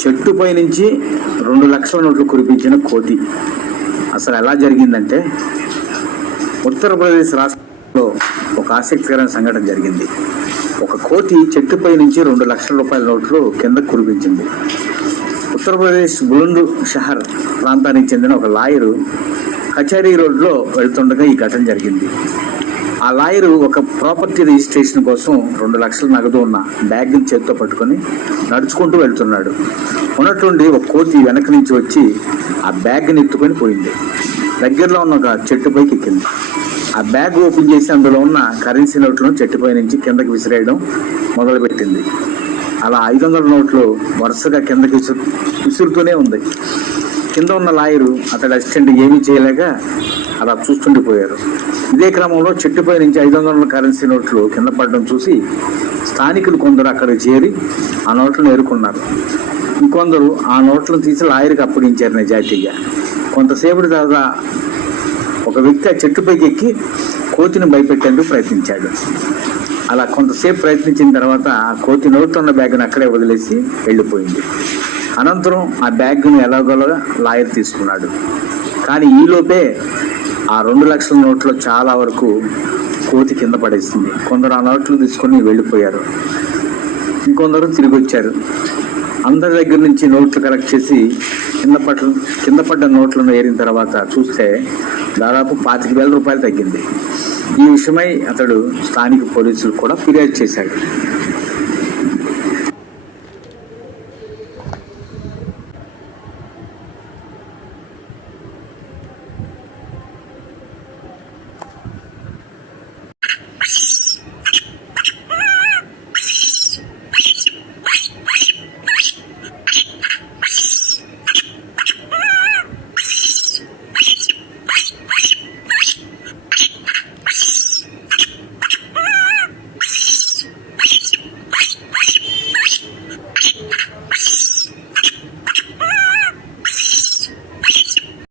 చెట్టుపై నుంచి 2 లక్షల నోట్లు కురిపించిన కోతి. అసలు ఎలా జరిగిందంటే, ఉత్తరప్రదేశ్ రాష్ట్రంలో ఒక ఆసక్తికరమైన సంఘటన జరిగింది. ఒక కోతి చెట్టుపై నుంచి 2 లక్షల రూపాయల నోట్లు కింద కురిపించింది. ఉత్తరప్రదేశ్ బులంద్ షహర్ ప్రాంతానికి చెందిన ఒక లాయరు కచేరీ రోడ్లో వెళ్తుండగా ఈ ఘటన జరిగింది. ఆ లాయరు ఒక ప్రాపర్టీ రిజిస్ట్రేషన్ కోసం 2 లక్షల నగదు ఉన్న బ్యాగ్ని చేతితో పట్టుకొని నడుచుకుంటూ వెళ్తున్నాడు. ఉన్నట్టుండి ఒక కోతి వెనక నుంచి వచ్చి ఆ బ్యాగ్ని ఎత్తుకొని పోయింది. దగ్గరలో ఉన్న ఒక చెట్టుపైకి ఎక్కింది. ఆ బ్యాగ్ ఓపెన్ చేసి అందులో ఉన్న కరెన్సీ నోట్లను చెట్టుపై నుంచి కిందకి విసిరేయడం మొదలుపెట్టింది. అలా 500 నోట్లు వరుసగా కిందకి విసురుతూనే ఉంది. కింద ఉన్న లాయరు అతడి అసిస్టెంట్ ఏమీ చేయలేక అలా చూస్తుండిపోయారు. ఇదే క్రమంలో చెట్టుపై నుంచి 500 కరెన్సీ నోట్లు కింద పడడం చూసి స్థానికులు కొందరు అక్కడికి చేరి ఆ నోట్లను ఏరుకున్నారు. ఇంకొందరు ఆ నోట్లను తీసి లాయర్కి అప్పగించారు నిజాయితీగా. కొంతసేపటి తర్వాత ఒక వ్యక్తి ఆ చెట్టుపైకి ఎక్కి కోతిని భయపెట్టేందుకు ప్రయత్నించాడు. అలా కొంతసేపు ప్రయత్నించిన తర్వాత ఆ కోతి నోట్లో ఉన్న బ్యాగ్ను అక్కడే వదిలేసి వెళ్ళిపోయింది. అనంతరం ఆ బ్యాగ్ను ఎలాగోలా లాయర్ తీసుకున్నాడు. కానీ ఈలోపే ఆ 2 లక్షల నోట్లో చాలా వరకు కోతి కింద పడేసింది. కొందరు ఆ నోట్లు తీసుకొని వెళ్ళిపోయారు, ఇంకొందరు తిరిగి వచ్చారు. అందరి దగ్గర నుంచి నోట్లు కలెక్ట్ చేసి కింద పడ్డ నోట్లను ఏరిన తర్వాత చూస్తే దాదాపు 25,000 రూపాయలు తగ్గింది. ఈ విషయమై అతడు స్థానిక పోలీసులు కూడా ఫిర్యాదు చేశాడు.